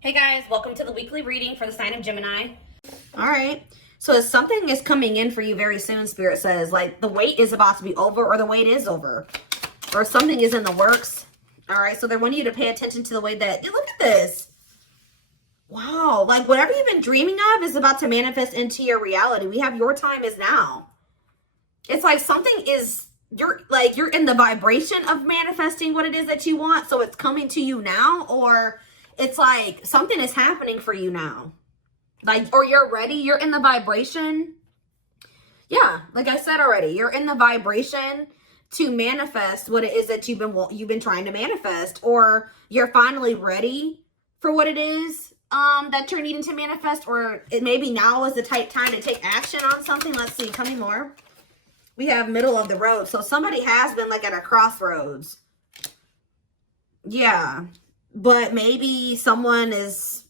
Hey guys, welcome to the weekly reading for the sign of Gemini. All right. So something is coming in for you very soon, Spirit says. Like the wait is about to be over, or the wait is over. Or something is in the works. All right. So they want you to pay attention to the way that, look at this. Wow. Like whatever you've been dreaming of is about to manifest into your reality. We have your time is now. It's like something is, you're in the vibration of manifesting what it is that you want. So it's coming to you now, or it's like something is happening for you now. Like, or you're ready, you're in the vibration. Yeah, like I said already, you're in the vibration to manifest what it is that you've been trying to manifest, or you're finally ready for what it is that you're needing to manifest, or it maybe now is the time to take action on something. Let's see, tell me more. We have middle of the road. So somebody has been like at a crossroads. Yeah. But maybe someone is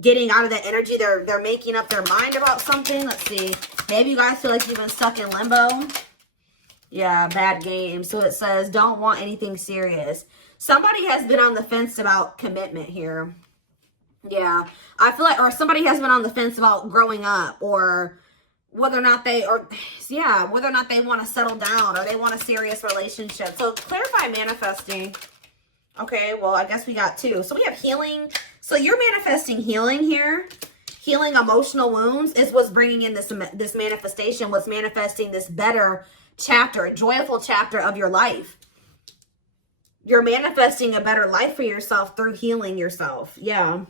getting out of that energy. They're making up their mind about something. Let's see. Maybe you guys feel like you've been stuck in limbo. Yeah, bad game. So it says, don't want anything serious. Somebody has been on the fence about commitment here. Yeah. I feel like, or somebody has been on the fence about growing up, or whether or not they want to settle down, or they want a serious relationship. So clarify manifesting. Okay, well, I guess we got two. So we have healing. So you're manifesting healing here. Healing emotional wounds is what's bringing in this manifestation, what's manifesting this better chapter, a joyful chapter of your life. You're manifesting a better life for yourself through healing yourself. Yeah.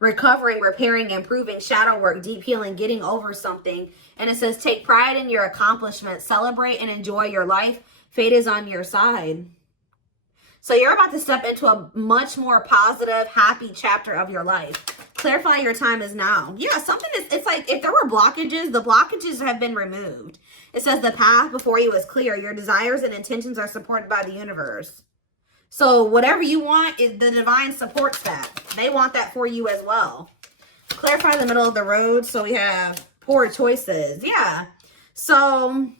Recovering, repairing, improving, shadow work, deep healing, getting over something. And it says, take pride in your accomplishments, celebrate and enjoy your life. Fate is on your side. So you're about to step into a much more positive, happy chapter of your life. Clarify your time is now. Yeah, it's like if there were blockages, the blockages have been removed. It says the path before you is clear. Your desires and intentions are supported by the universe. So whatever you want, the divine supports that. They want that for you as well. Clarify the middle of the road. So we have poor choices. Yeah. So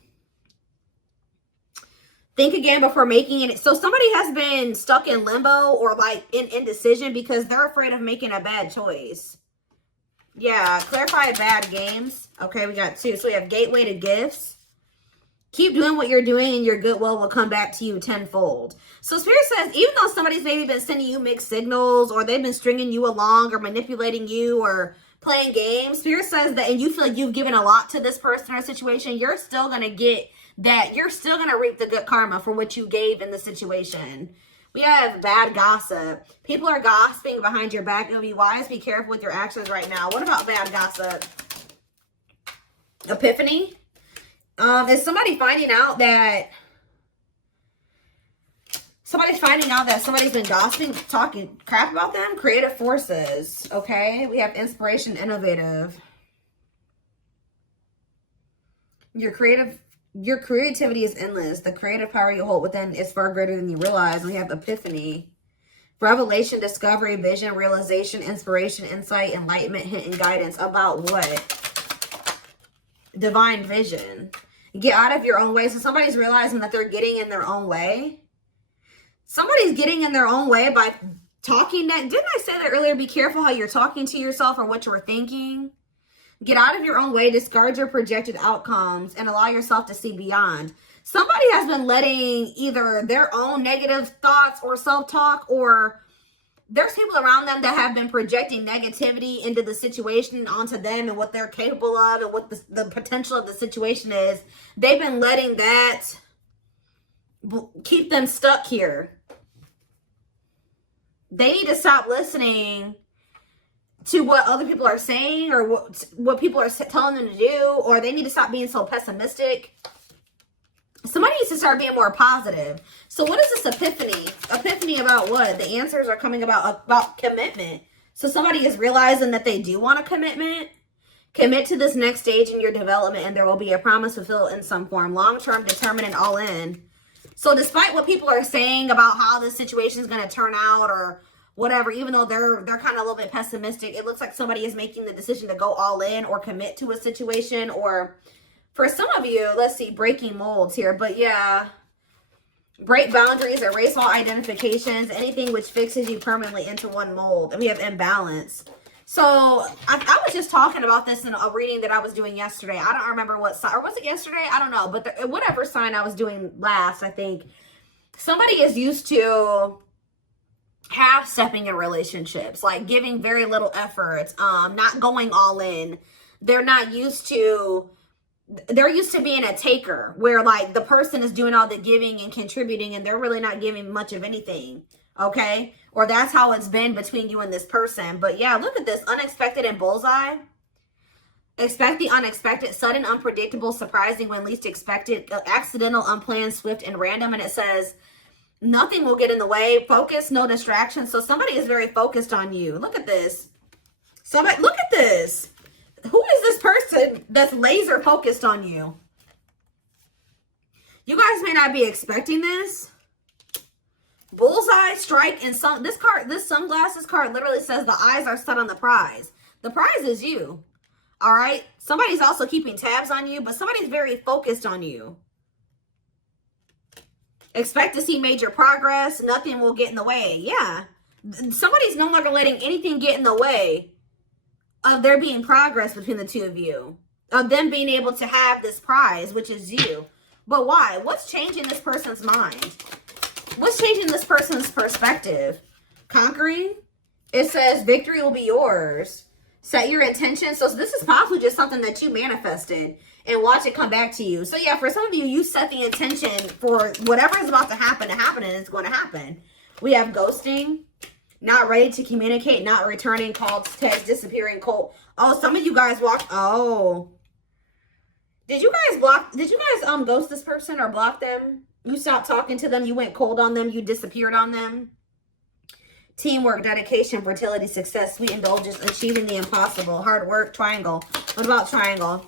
think again before making it. So somebody has been stuck in limbo or like in indecision because they're afraid of making a bad choice. Yeah, clarify bad games. Okay, we got two. So we have gateway to gifts. Keep doing what you're doing and your goodwill will come back to you tenfold. So Spirit says, even though somebody's maybe been sending you mixed signals, or they've been stringing you along or manipulating you or playing games, Spirit says that, and you feel like you've given a lot to this person or situation, you're still going to get that. You're still going to reap the good karma for what you gave in the situation. We have bad gossip. People are gossiping behind your back. It'll be wise. Be careful with your actions right now. What about bad gossip? Epiphany. Is somebody finding out that somebody's been gossiping, talking crap about them? Creative forces. Okay. We have inspiration, innovative. Your creativity is endless. The creative power you hold within is far greater than you realize. We have epiphany. Revelation, discovery, vision, realization, inspiration, insight, enlightenment, hint, and guidance. About what? Divine vision. Get out of your own way. So somebody's realizing that they're getting in their own way. Somebody's getting in their own way by talking that. Didn't I say that earlier? Be careful how you're talking to yourself or what you're thinking. Get out of your own way. Discard your projected outcomes and allow yourself to see beyond. Somebody has been letting either their own negative thoughts or self-talk, or there's people around them that have been projecting negativity into the situation and onto them and what they're capable of and what the potential of the situation is. They've been letting that keep them stuck here. They need to stop listening to what other people are saying or what people are telling them to do, or they need to stop being so pessimistic. Somebody needs to start being more positive. So what is this epiphany? Epiphany about what? The answers are coming about commitment. So somebody is realizing that they do want a commitment. Commit to this next stage in your development and there will be a promise fulfilled in some form. Long-term, determined, and all in. So despite what people are saying about how this situation is going to turn out or whatever, even though they're kind of a little bit pessimistic, it looks like somebody is making the decision to go all in or commit to a situation. Or for some of you, let's see, breaking molds here. But yeah, Break boundaries, erase all identifications, anything which fixes you permanently into one mold. And we have imbalance. So I was just talking about this in a reading that I was doing yesterday. I don't remember what sign, or was it yesterday? I don't know. But whatever sign I was doing last, I think somebody is used to half-stepping in relationships, like giving very little effort, not going all in. They're used to being a taker, where like the person is doing all the giving and contributing and they're really not giving much of anything. Okay? Or that's how it's been between you and this person. But yeah, look at this. Unexpected and bullseye. Expect the unexpected, sudden, unpredictable, surprising when least expected, accidental, unplanned, swift, and random. And it says, nothing will get in the way. Focus, no distractions. So somebody is very focused on you. Look at this. Somebody, look at this. Who is this person that's laser focused on you? You guys may not be expecting this. Bullseye, strike, and this sunglasses card literally says the eyes are set on the prize. The prize is you. All right? Somebody's also keeping tabs on you, but somebody's very focused on you. Expect to see major progress. Nothing will get in the way. Yeah. Somebody's no longer letting anything get in the way of there being progress between the two of you. Of them being able to have this prize, which is you. But why? What's changing this person's mind? What's changing this person's perspective? Conquering? It says victory will be yours. Set your intention. So this is possibly just something that you manifested and watch it come back to you. So yeah, for some of you, you set the intention for whatever is about to happen and it's going to happen. We have ghosting, not ready to communicate, not returning calls, text, disappearing, cold. Oh, some of you guys walked. Oh. Did you guys ghost this person or block them? You stopped talking to them. You went cold on them. You disappeared on them. Teamwork, dedication, fertility, success, sweet indulgence, achieving the impossible, hard work, triangle. What about triangle?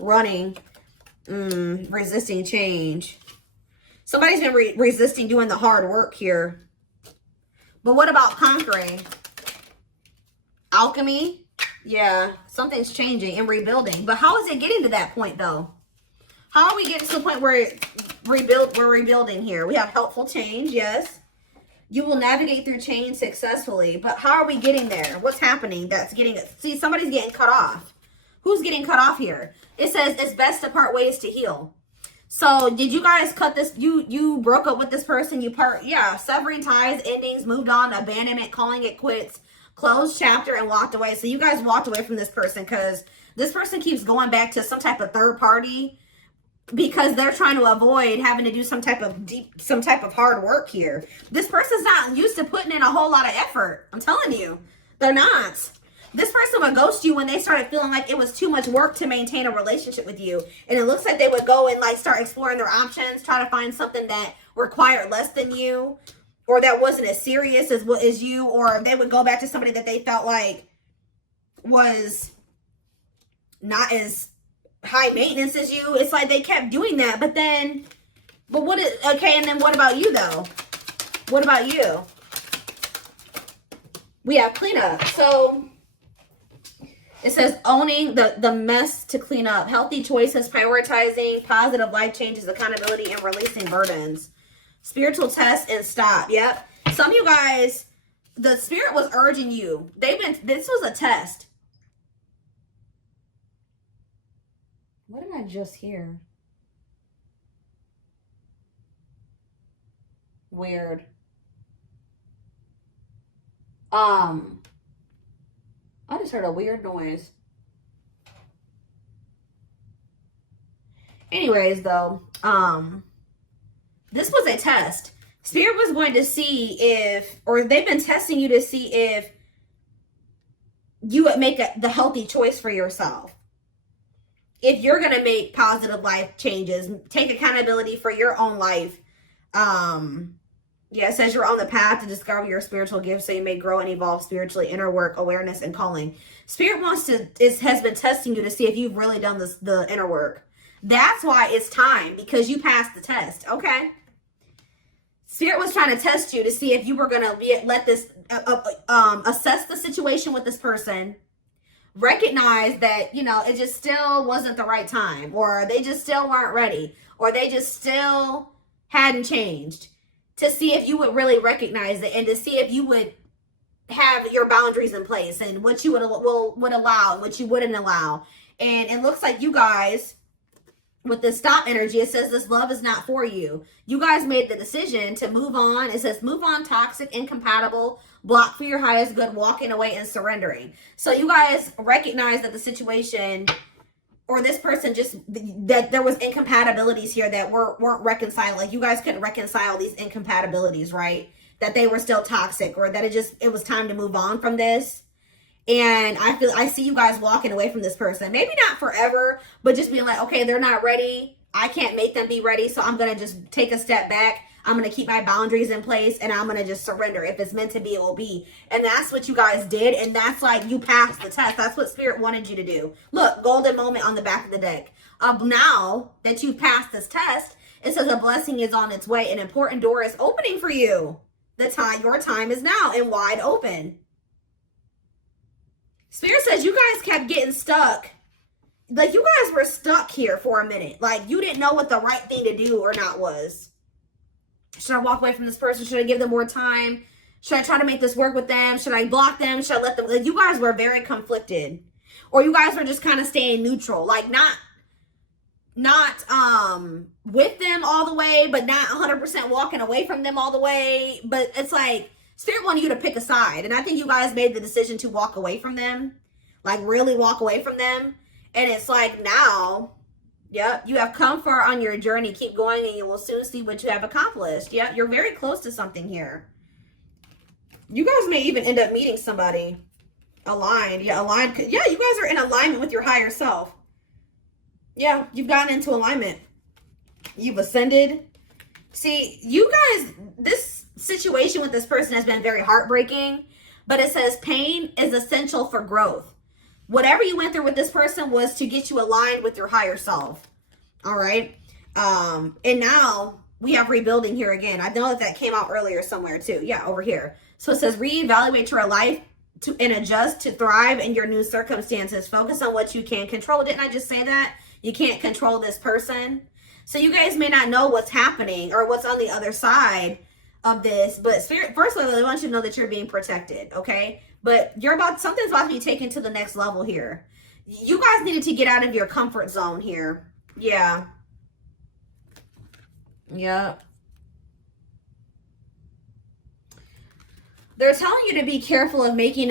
Running, resisting change. Somebody's been resisting doing the hard work here. But what about conquering? Alchemy. Yeah, something's changing and rebuilding. But how is it getting to that point, though? How are we getting to the point where we're rebuilding here? We have helpful change, yes. You will navigate through change successfully. But how are we getting there? What's happening that's getting it? See, somebody's getting cut off. Who's getting cut off here? It says it's best to part ways to heal. So did you guys cut this? You broke up with this person. Severing ties, endings, moved on, abandonment, calling it quits, closed chapter, and walked away. So you guys walked away from this person because this person keeps going back to some type of third party because they're trying to avoid having to do some type of hard work here. This person's not used to putting in a whole lot of effort. I'm telling you, they're not. This person would ghost you when they started feeling like it was too much work to maintain a relationship with you. And it looks like they would go and like start exploring their options, try to find something that required less than you, or that wasn't as serious as you, or they would go back to somebody that they felt like was not as high maintenance as you. It's like they kept doing that, and then what about you though? What about you? We have cleanup. So it says owning the mess to clean up, healthy choices, prioritizing, positive life changes, accountability, and releasing burdens. Spiritual test and stop. Yep. Some of you guys, the spirit was urging you. This was a test. What did I just hear? Weird. I just heard a weird noise. Anyways, though, this was a test. Spirit was going to see they've been testing you to see if you would make the healthy choice for yourself. If you're going to make positive life changes, take accountability for your own life. Yeah, it says you're on the path to discover your spiritual gifts so you may grow and evolve spiritually, inner work, awareness, and calling. Spirit has been testing you to see if you've really done the inner work. That's why it's time, because you passed the test, okay? Spirit was trying to test you to see if you were going to let this, assess the situation with this person, recognize that, it just still wasn't the right time, or they just still weren't ready, or they just still hadn't changed, to see if you would really recognize it and to see if you would have your boundaries in place and what you would allow and what you wouldn't allow. And it looks like you guys, with the stop energy, it says this love is not for you. You guys made the decision to move on. It says move on, toxic, incompatible, block for your highest good, walking away and surrendering. So you guys recognize that the situation or this person just, that there was incompatibilities here that weren't reconciled. Like you guys couldn't reconcile these incompatibilities, right? That they were still toxic, or that it was time to move on from this. And I see you guys walking away from this person. Maybe not forever, but just being like, okay, they're not ready. I can't make them be ready. So I'm going to just take a step back. I'm going to keep my boundaries in place and I'm going to just surrender. If it's meant to be, it will be. And that's what you guys did. And that's like, you passed the test. That's what Spirit wanted you to do. Look, golden moment on the back of the deck. Now that you've passed this test, it says a blessing is on its way. An important door is opening for you. Your time is now and wide open. Spirit says you guys kept getting stuck. Like you guys were stuck here for a minute. Like you didn't know what the right thing to do or not was. Should I walk away from this person? Should I give them more time? Should I try to make this work with them? Should I block them? Should I let them? Like, you guys were very conflicted. Or you guys were just kind of staying neutral. Like not with them all the way, but not 100% walking away from them all the way. But it's like Spirit wanted you to pick a side. And I think you guys made the decision to walk away from them. Like really walk away from them. And it's like now, yep, you have come far on your journey. Keep going and you will soon see what you have accomplished. Yep, you're very close to something here. You guys may even end up meeting somebody aligned. Yeah, aligned. Yeah, you guys are in alignment with your higher self. Yeah, you've gotten into alignment. You've ascended. See, you guys, this situation with this person has been very heartbreaking, but it says pain is essential for growth. Whatever you went through with this person was to get you aligned with your higher self. All right. And now we have rebuilding here again. I know that came out earlier somewhere too. Yeah, over here. So it says reevaluate your life and adjust to thrive in your new circumstances. Focus on what you can control. Didn't I just say that? You can't control this person. So you guys may not know what's happening or what's on the other side of this, but Spirit, firstly, I want you to know that you're being protected, okay? But something's about to be taken to the next level here. You guys needed to get out of your comfort zone here. Yeah. Yep. They're telling you to be careful of making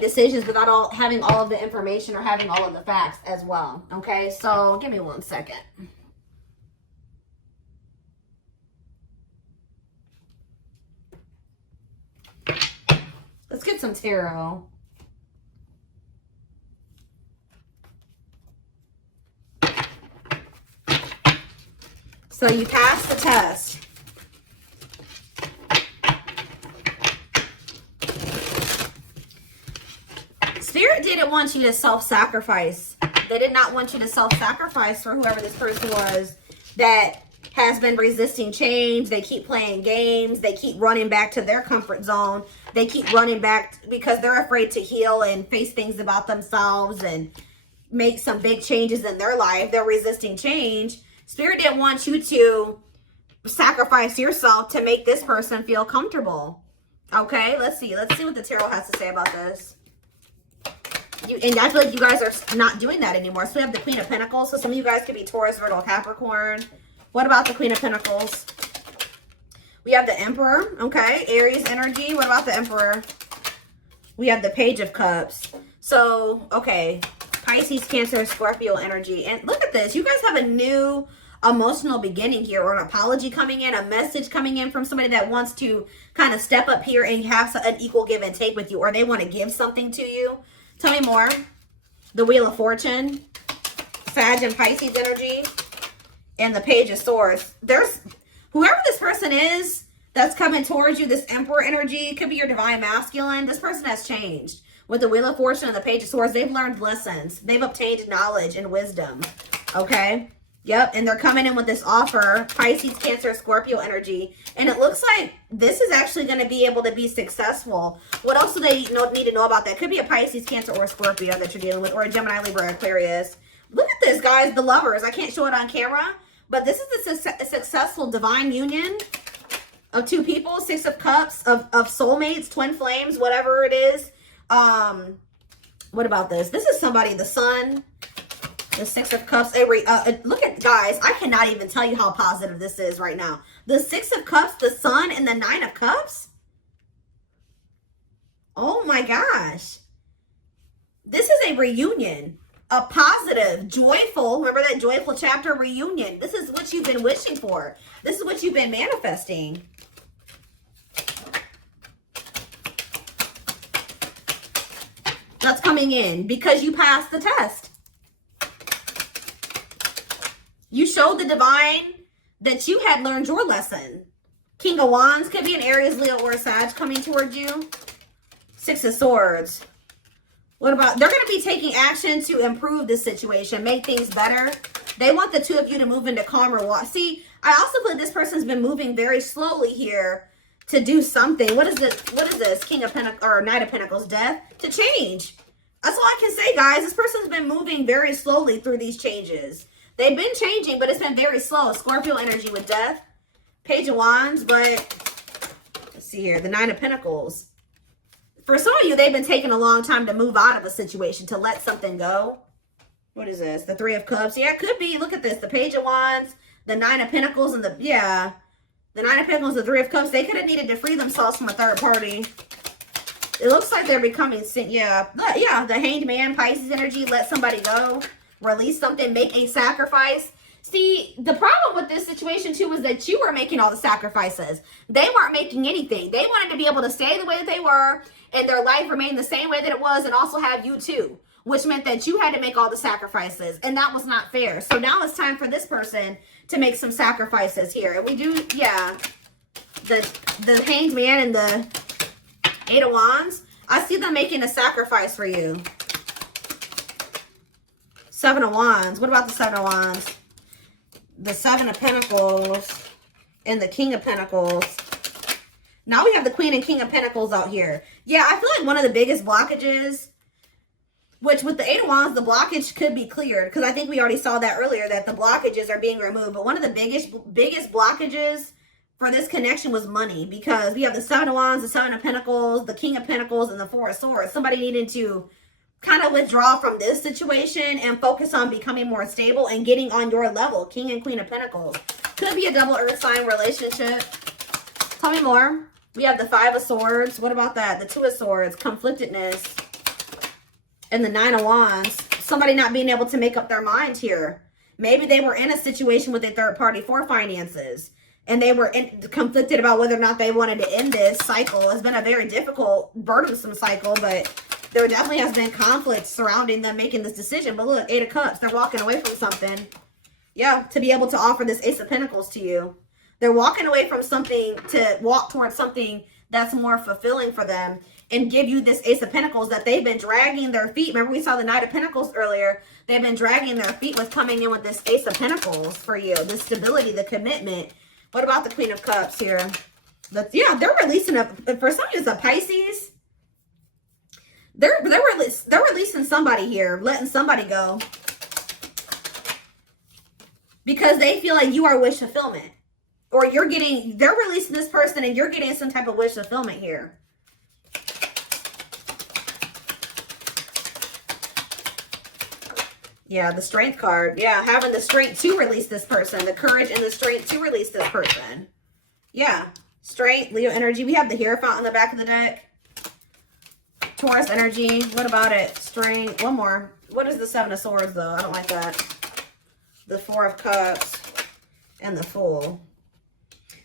decisions without having all of the information or having all of the facts as well. Okay, so give me 1 second. Let's get some tarot. So you passed the test. Spirit didn't want you to self-sacrifice. They did not want you to self-sacrifice for whoever this person was that has been resisting change. They keep playing games. They keep running back to their comfort zone. They keep running back because they're afraid to heal and face things about themselves and make some big changes in their life. They're resisting change. Spirit didn't want you to sacrifice yourself to make this person feel comfortable. Okay, let's see. Let's see what the tarot has to say about this. And I feel like you guys are not doing that anymore. So we have the Queen of Pentacles. So some of you guys could be Taurus, Virgo, Capricorn. What about the Queen of Pentacles? We have the Emperor. Okay, Aries energy. What about the Emperor? We have the Page of Cups. So, okay, Pisces, Cancer, Scorpio energy. And look at this. You guys have a new emotional beginning here, or an apology coming in, a message coming in from somebody that wants to kind of step up here and have an equal give and take with you, or they want to give something to you. Tell me more. The Wheel of Fortune, Sag and Pisces energy, and the Page of Swords. There's whoever this person is that's coming towards you, this Emperor energy, could be your divine masculine. This person has changed. With the Wheel of Fortune and the Page of Swords, they've learned lessons. They've obtained knowledge and wisdom. Okay? Yep, and they're coming in with this offer, Pisces, Cancer, Scorpio energy, and it looks like this is actually going to be able to be successful. What else do they need to know about that? Could be a Pisces, Cancer, or Scorpio that you're dealing with, or a Gemini, Libra, Aquarius. Look at this, guys, the Lovers. I can't show it on camera, But this is a successful divine union of two people, Six of Cups, of soulmates, twin flames, whatever it is. What about this? This is somebody, the sun, the Six of Cups. Look at, guys, I cannot even tell you how positive this is right now. The Six of Cups, the sun, and the Nine of Cups. Oh my gosh. This is a reunion. A positive, joyful, remember that joyful chapter, reunion. This is what you've been wishing for. This is what you've been manifesting. That's coming in because you passed the test. You showed the divine that you had learned your lesson. King of Wands could be an Aries, Leo, or a Sag coming towards you. Six of Swords. What about, they're going to be taking action to improve this situation, make things better. They want the two of you to move into calmer water. See, I also feel this person's been moving very slowly here to do something. What is this? What is this? King of Pentacles, or Knight of Pentacles, death, to change. That's all I can say, guys. This person's been moving very slowly through these changes. They've been changing, but it's been very slow. Scorpio energy with death. Page of Wands, but let's see here. The Nine of Pentacles. For some of you, they've been taking a long time to move out of a situation, to let something go. What is this? The Three of Cups. Yeah, it could be. Look at this. The Page of Wands, the Nine of Pentacles, and the Nine of Pentacles, the Three of Cups. They could have needed to free themselves from a third party. It looks like they're becoming, the Hanged Man, Pisces energy. Let somebody go. Release something. Make a sacrifice. See, the problem with this situation, too, is that you were making all the sacrifices. They weren't making anything. They wanted to be able to stay the way that they were and their life remain the same way that it was, and also have you, too, which meant that you had to make all the sacrifices, and that was not fair. So now it's time for this person to make some sacrifices here. And we do, the Hanged Man and the Eight of Wands. I see them making a sacrifice for you. Seven of Wands. What about the Seven of Wands? The Seven of Pentacles and the King of Pentacles. Now we have the Queen and King of Pentacles out here. Yeah, I feel like one of the biggest blockages, which with the Eight of Wands, the blockage could be cleared, because I think we already saw that earlier, that the blockages are being removed. But one of the biggest blockages for this connection was money, because we have the Seven of Wands, the Seven of Pentacles, the King of Pentacles, and the Four of Swords. Somebody needed to kind of withdraw from this situation and focus on becoming more stable and getting on your level. King and Queen of Pentacles. Could be a double earth sign relationship. Tell me more. We have the Five of Swords. What about that? The Two of Swords. Conflictedness. And the Nine of Wands. Somebody not being able to make up their mind here. Maybe they were in a situation with a third party for finances, and they were conflicted about whether or not they wanted to end this cycle. It's been a very difficult, burdensome cycle, but there definitely has been conflict surrounding them making this decision. But look, Eight of Cups, they're walking away from something. Yeah, to be able to offer this Ace of Pentacles to you. They're walking away from something to walk towards something that's more fulfilling for them and give you this Ace of Pentacles that they've been dragging their feet. Remember, we saw the Knight of Pentacles earlier. They've been dragging their feet with coming in with this Ace of Pentacles for you. The stability, the commitment. What about the Queen of Cups here? They're releasing for some of you, it's a Pisces. They're releasing somebody here, letting somebody go, because they feel like you are wish fulfillment, or they're releasing this person and you're getting some type of wish fulfillment here. Yeah, the Strength card. Yeah, having the strength to release this person, the courage and the strength to release this person. Yeah, Strength, Leo energy. We have the Hierophant on the back of the deck. Taurus energy. What about it? Strength. One more. What is the Seven of Swords, though? I don't like that. The Four of Cups and the Fool.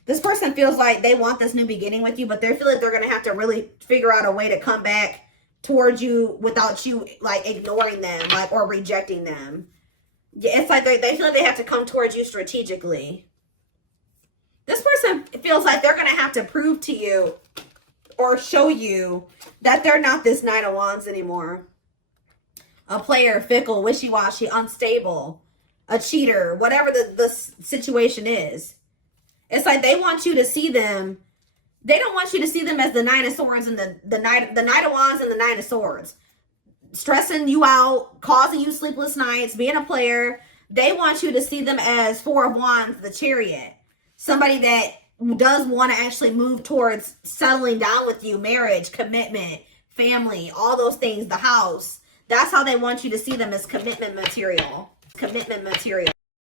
This person feels like they want this new beginning with you, but they feel like they're going to have to really figure out a way to come back towards you without you, like, ignoring them, like, or rejecting them. Yeah, it's like they feel like they have to come towards you strategically. This person feels like they're going to have to prove to you or show you that they're not this Nine of Wands anymore. A player, fickle, wishy-washy, unstable, a cheater, whatever the situation is. It's like they want you to see them. They don't want you to see them as the Nine of Swords and the Knight of Wands and the Nine of Swords. Stressing you out, causing you sleepless nights, being a player. They want you to see them as Four of Wands, the Chariot. Somebody that does want to actually move towards settling down with you, marriage, commitment, family, all those things, the house. That's how they want you to see them, as commitment material. Commitment material.